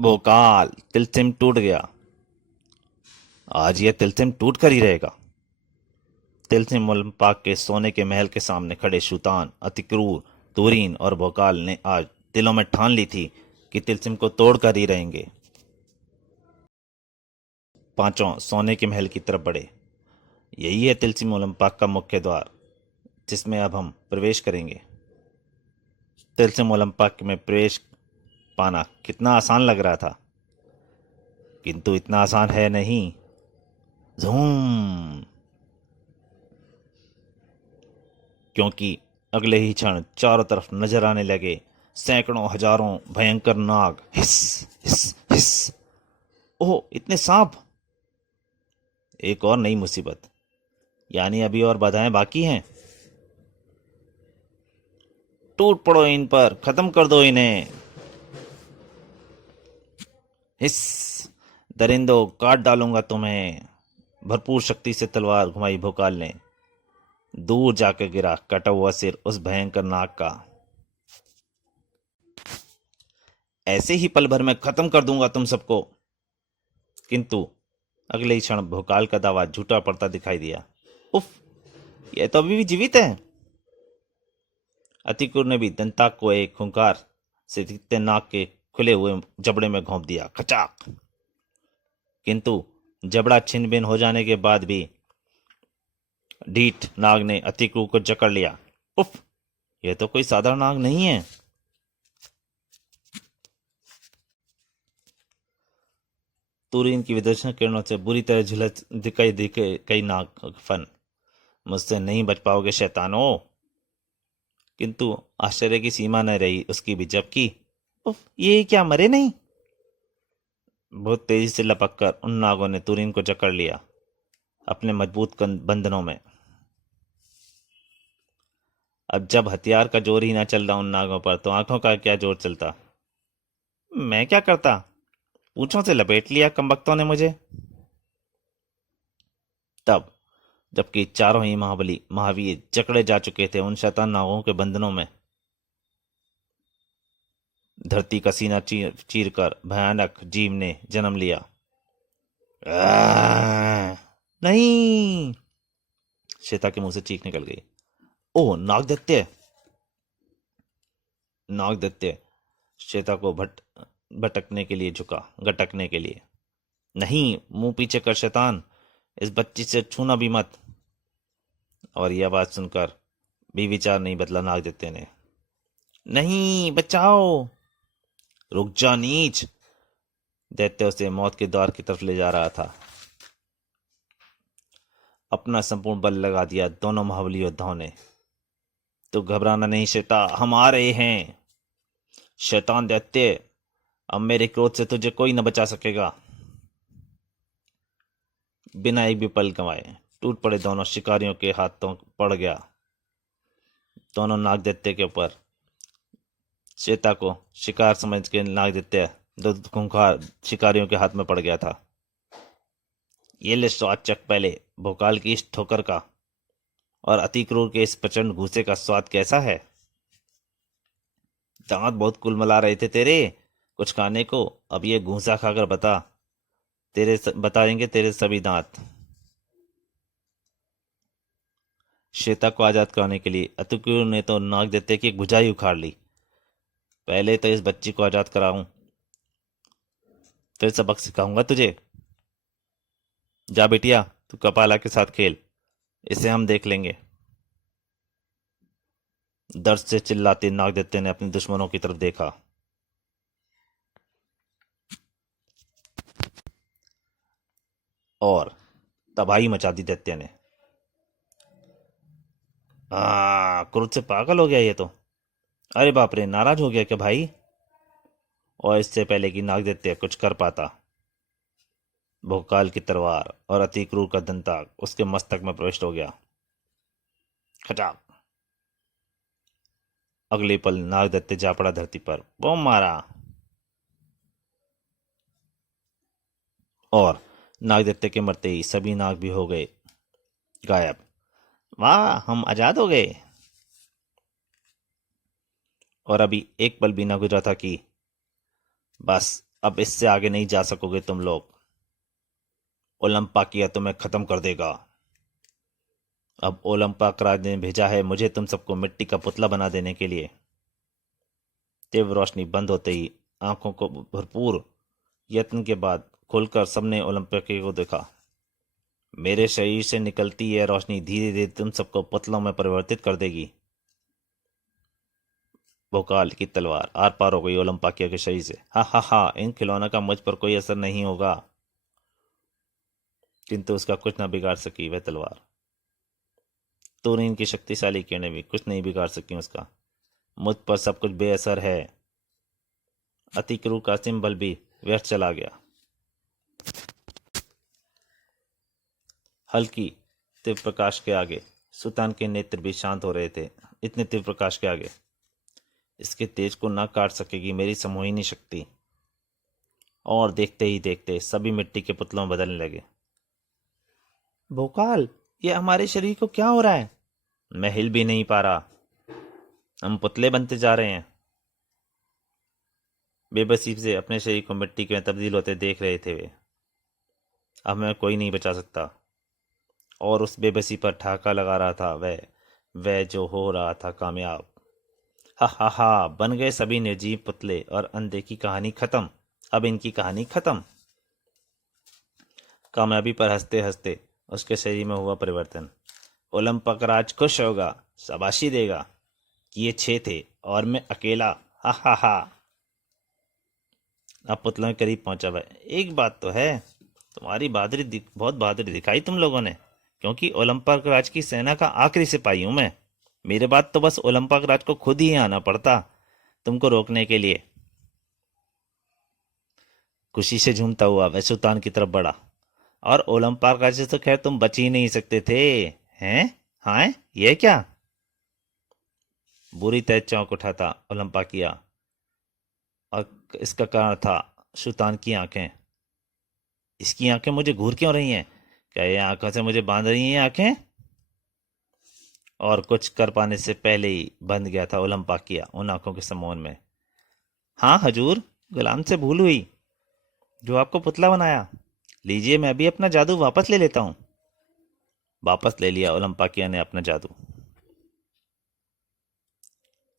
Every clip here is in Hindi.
भोकाल, तिलसिम टूट गया। आज यह तिलसिम टूट कर ही रहेगा। तिलसिम मुल्पाक के सोने के महल के सामने खड़े शूतान, अतिक्रूर, तुरीन और भोकाल ने आज दिलों में ठान ली थी कि तिलसिम को तोड़ कर ही रहेंगे। पांचों सोने के महल की तरफ बढ़े। यही है तिलसिम मुल्पाक का मुख्य द्वार, जिसमें अब हम प्रवेश करेंगे। तिलसिम ओलंपक में प्रवेश पाना कितना आसान लग रहा था, किंतु इतना आसान है नहीं। झूम। क्योंकि अगले ही क्षण चारों तरफ नजर आने लगे सैकड़ों हजारों भयंकर नाग। हिस हिस हिस। ओह, इतने सांप! एक और नई मुसीबत, यानी अभी और बाधाएं बाकी हैं। टूट पड़ो इन पर, खत्म कर दो इन्हें। हिस। दरिंदो, काट डालूंगा तुम्हें। भरपूर शक्ति से तलवार घुमाई भोकाल ने। दूर जाकर गिरा कटा हुआ सिर उस भयंकर नाग का। ऐसे ही पल भर में खत्म कर दूंगा तुम सबको। किंतु अगले ही क्षण भोकाल का दावा झूठा पड़ता दिखाई दिया। उफ, यह तो अभी भी जीवित है। अतिकुर ने भी दंताक को एक खुंखार से दिखते नाक के खुले हुए जबड़े में घोंप दिया। खचाक। किंतु जबड़ा छिन्न भिन्न हो जाने के बाद भी ढीठ नाग ने अतिकुर को जकड़ लिया। उफ, यह तो कोई साधारण नाग नहीं है। तुरीन की विदर्शन किरणों से बुरी तरह झुलस दिखाई दिखे कई नाग फन। मुझसे नहीं बच पाओगे शैतानो। किंतु आश्चर्य की सीमा न रही उसकी भी, जबकि उफ, ये क्या मरे नहीं? बहुत तेजी से लपक कर उन नागों ने तुरीन को जकड़ लिया अपने मजबूत बंधनों में। अब जब हथियार का जोर ही ना चल रहा उन नागों पर, तो आंखों का क्या जोर चलता। मैं क्या करता? पूंछों से लपेट लिया कमबख्तों ने मुझे। तब जबकि चारों ही महाबली महावीर जकड़े जा चुके थे उन शैतान नागों के बंधनों में, धरती का सीना चीर कर भयानक जीव ने जन्म लिया। नहीं! श्वेता के मुंह से चीख निकल गई। ओह, नागदैत्य! नागदैत्य श्वेता को भटकने के लिए झुका, गटकने के लिए। नहीं, मुंह पीछे कर शैतान, इस बच्ची से छूना भी मत। और यह बात सुनकर भी विचार नहीं बदला नागदैत्य ने। नहीं, बचाओ! रुक जा नीच! दैत्य उसे मौत के द्वार की तरफ ले जा रहा था। अपना संपूर्ण बल लगा दिया दोनों महाबली योद्धाओं ने। तो घबराना नहीं श्वेता, हम आ रहे हैं। शैतान दैत्य, अब मेरे क्रोध से तुझे कोई न बचा सकेगा। बिना एक भी पल गंवाए टूट पड़े दोनों शिकारियों के हाथों पड़ गया दोनों नाग दैत्य के ऊपर। श्वेता को शिकार समझ के नाग दैत्य दो खूंखार शिकारियों के हाथ में पड़ गया था। ये ले स्वाद चख पहले भोकाल की इस ठोकर का, और अति क्रूर के इस प्रचंड घूसे का स्वाद कैसा है। दांत बहुत कुलमला रहे थे तेरे कुछ खाने को, अब ये घूसा खाकर बता, बताएंगे तेरे सभी दांत। श्वेता को आजाद कराने के लिए अतिक्रूर ने तो नाग दैत्य की एक भुजाई उखाड़ ली। पहले तो इस बच्ची को आजाद कराऊं, फिर सबक सिखाऊंगा तुझे। जा बेटिया, तू कपाला के साथ खेल, इसे हम देख लेंगे। दर्द से चिल्लाते नागदैत्य ने अपने दुश्मनों की तरफ देखा। और तबाही मचा दी दैत्य ने। क्रोध से पागल हो गया ये तो। अरे बाप रे, नाराज हो गया क्या भाई? और इससे पहले कि नागदैत्य कुछ कर पाता, भोकाल की तलवार और अति क्रूर का दंताक उसके मस्तक में प्रविष्ट हो गया। खटाक! अगले पल नागदैत्य जा पड़ा धरती पर, बम मारा। और नागदैत्य के मरते ही सभी नाग भी हो गए गायब। वाह, हम आजाद हो गए। और अभी एक पल भी ना गुजरा था कि बस अब इससे आगे नहीं जा सकोगे तुम लोग। ओलंपाकिया तुम्हें खत्म कर देगा। अब ओलंपाक राज ने भेजा है मुझे तुम सबको मिट्टी का पुतला बना देने के लिए। तीव्र रोशनी बंद होते ही आंखों को भरपूर यत्न के बाद खोलकर सबने ओलंपिया को देखा। मेरे शरीर से निकलती यह रोशनी धीरे धीरे तुम सबको पुतलों में परिवर्तित कर देगी। भोकाल की तलवार आर पार हो गई ओलंपाकिया के शरीर से। हा हा हा, इन खिलौनों का मुझ पर कोई असर नहीं होगा। किंतु उसका कुछ न बिगाड़ सकी वह तलवार। तुरीन की शक्तिशाली किरणें भी कुछ नहीं बिगाड़ सकी उसका। मुझ पर सब कुछ बेअसर है। अति क्रूर का सिंबल भी व्यर्थ चला गया। हल्की तीव्र प्रकाश के आगे सुल्तान के नेत्र भी शांत हो रहे थे। इतने तीव्र प्रकाश के आगे इसके तेज को न काट सकेगी मेरी समोहिनी शक्ति। और देखते ही देखते सभी मिट्टी के पुतलों में बदलने लगे। भोकाल, ये हमारे शरीर को क्या हो रहा है? मैं हिल भी नहीं पा रहा। हम पुतले बनते जा रहे हैं। बेबसी से अपने शरीर को मिट्टी में तब्दील होते देख रहे थे वे। अब मैं कोई नहीं बचा सकता। और उस बेबसी पर ठहाका लगा रहा था वह जो हो रहा था कामयाब। हा हा हा, बन गए सभी निर्जीव पुतले और अंधे की कहानी खत्म। अब इनकी कहानी खत्म। कामयाबी पर हंसते हंसते उसके शरीर में हुआ परिवर्तन। ओलंपक राज खुश होगा, शाबाशी देगा कि ये 6 थे और मैं अकेला। हा हा हा। अब पुतलों के करीब पहुंचा वह। एक बात तो है, तुम्हारी बहुत बहादुरी दिखाई तुम लोगों ने, क्योंकि ओलंपक राज की सेना का आखिरी सिपाही हूं मैं। मेरे बाद तो बस ओलंपक राज को खुद ही आना पड़ता तुमको रोकने के लिए। खुशी से झूमता हुआ वह सुल्तान की तरफ बढ़ा। और ओलंपक राज से तो खैर तुम बच ही नहीं सकते थे, हैं? हाँ, ये क्या? बुरी तरह चौंक उठा था ओलंपाकिया। और इसका कारण था सुल्तान की आंखें। इसकी आंखें मुझे घूर क्यों रही हैं? क्या ये आंखों से मुझे बांध रही हैं आंखें? और कुछ कर पाने से पहले ही बंद गया था ओलंपाकिया उन आंखों के समूह में। हाँ हजूर, गुलाम से भूल हुई जो आपको पुतला बनाया। लीजिए, मैं भी अपना जादू वापस ले लेता हूं। वापस ले लिया ओलंपाकिया ने अपना जादू।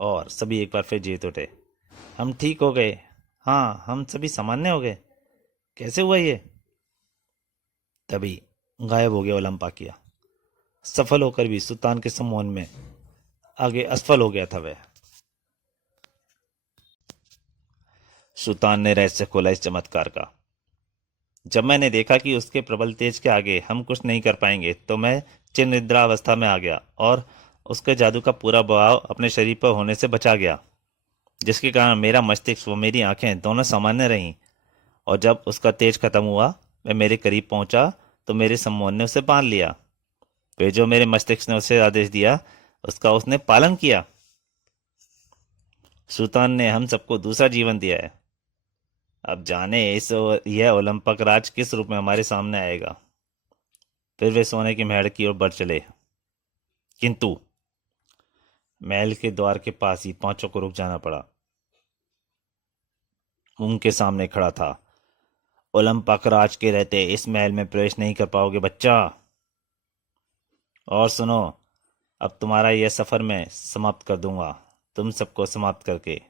और सभी एक बार फिर जीत उठे। हम ठीक हो गए। हाँ, हम सभी सामान्य हो गए। कैसे हुआ ये? तभी गायब हो गया ओलंपाकिया। सफल होकर भी सुल्तान के सम्मोहन में आगे असफल हो गया था वह। सुल्तान ने रहस्य खोला इस चमत्कार का। जब मैंने देखा कि उसके प्रबल तेज के आगे हम कुछ नहीं कर पाएंगे, तो मैं चिर निद्रावस्था में आ गया और उसके जादू का पूरा प्रभाव अपने शरीर पर होने से बचा गया, जिसके कारण मेरा मस्तिष्क व मेरी आंखें दोनों सामान्य रहीं। और जब उसका तेज खत्म हुआ, वह मेरे करीब पहुंचा तो मेरे सम्मोहन ने उसे बांध लिया। फिर जो मेरे मस्तिष्क ने उसे आदेश दिया उसका उसने पालन किया। सुल्तान ने हम सबको दूसरा जीवन दिया है। अब जाने यह ओलंपक राज किस रूप में हमारे सामने आएगा। फिर वे सोने की महल की ओर बढ़ चले। किंतु महल के द्वार के पास ही पांचों को रुक जाना पड़ा। उनके सामने खड़ा था। ओलंपक राज के रहते इस महल में प्रवेश नहीं कर पाओगे बच्चा। और सुनो, अब तुम्हारा यह सफर मैं समाप्त कर दूंगा, तुम सबको समाप्त करके।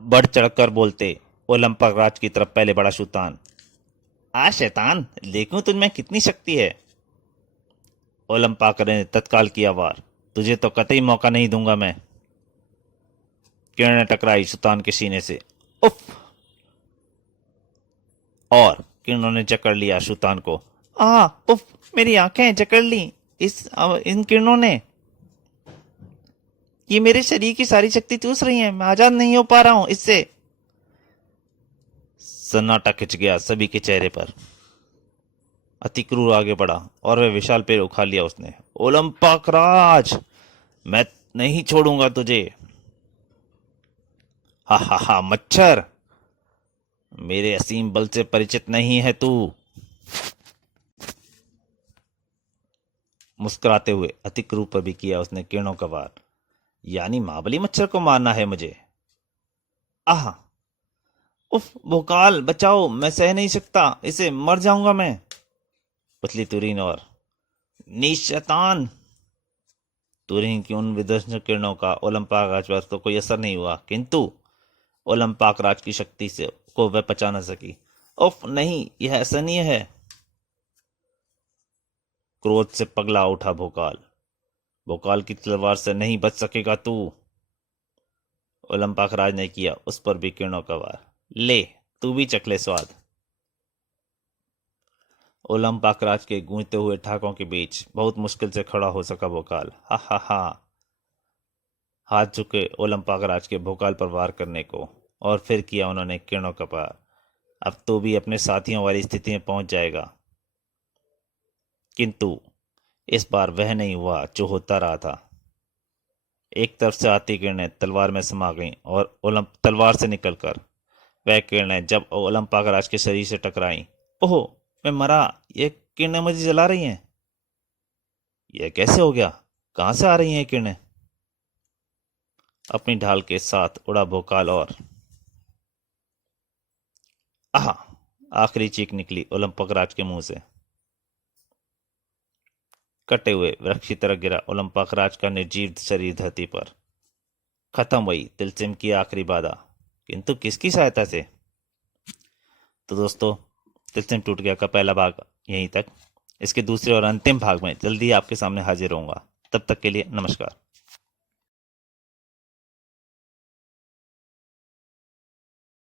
बढ़ चढ़कर बोलते ओलंपक राज की तरफ पहले बढ़ा सुल्तान। शैतान, देखूं तुझमें कितनी शक्ति है। ओलंपक ने तत्काल किया वार। तुझे तो कतई मौका नहीं दूंगा मैं। किरणें टकराई सुल्तान के सीने से। उफ! और किरणों ने जकड़ लिया सुल्तान को। उफ! मेरी आंखें जकड़ ली इन किरणों ने। ये मेरे शरीर की सारी शक्ति चूस रही है। मैं आजाद नहीं हो पा रहा हूं इससे। सन्नाटा खिंच गया सभी के चेहरे पर। अति क्रूर आगे बढ़ा और वह विशाल पेड़ उखाड़ लिया उसने। ओलंपक राज, मैं नहीं छोड़ूंगा तुझे। हा हा हा, मच्छर, मेरे असीम बल से परिचित नहीं है तू। मुस्कुराते हुए अति क्रूर पर भी किया उसने किरणों का वार। यानी महाबली मच्छर को मारना है मुझे? आह! उफ! भोकाल बचाओ, मैं सह नहीं सकता, इसे मर जाऊंगा मैं। पुतली तुरीन और नीच शैतान! तुरीन की उन विध्वंसक किरणों का ओलंपाक राज पर तो कोई असर नहीं हुआ, किंतु ओलंपाक राज की शक्ति से को वह पचा न सकी। उफ नहीं, यह असहनीय है। क्रोध से पगला उठा भोकाल। भोकाल की तलवार से नहीं बच सकेगा तू। ओलंपाक राज ने किया उस पर भी किरणों का वार। ले, तू भी चख ले स्वाद। ओलंपाक राज के गूंजते हुए ठाकों के बीच बहुत मुश्किल से खड़ा हो सका भोकाल। हा हा हा! हाथ झुके ओलंपाक राज के भोकाल पर वार करने को, और फिर किया उन्होंने किरणों का पार। अब तो भी अपने साथियों वाली स्थिति में पहुंच जाएगा। किंतु इस बार वह नहीं हुआ जो होता रहा था। एक तरफ से आती किरणें तलवार में समा गईं और तलवार से निकलकर वह किरणें जब ओलंपाक राज के शरीर से टकराईं, ओह! मैं मरा! ये किरणें मुझे जला रही हैं। यह कैसे हो गया? कहां से आ रही हैं ये किरणें? अपनी ढाल के साथ उड़ा भोकाल और आह! आखिरी चीख निकली ओलंपक राज के मुंह से। कटे हुए वृक्ष की तरह गिरा ओलंपक राज का निर्जीव शरीर धरती पर। खत्म हुई तिलसिम की आखिरी बाधा, किंतु किसकी सहायता से? तो दोस्तों, तिलसिम टूट गया का पहला भाग यहीं तक। इसके दूसरे और अंतिम भाग में जल्दी आपके सामने हाजिर होऊंगा। तब तक के लिए नमस्कार।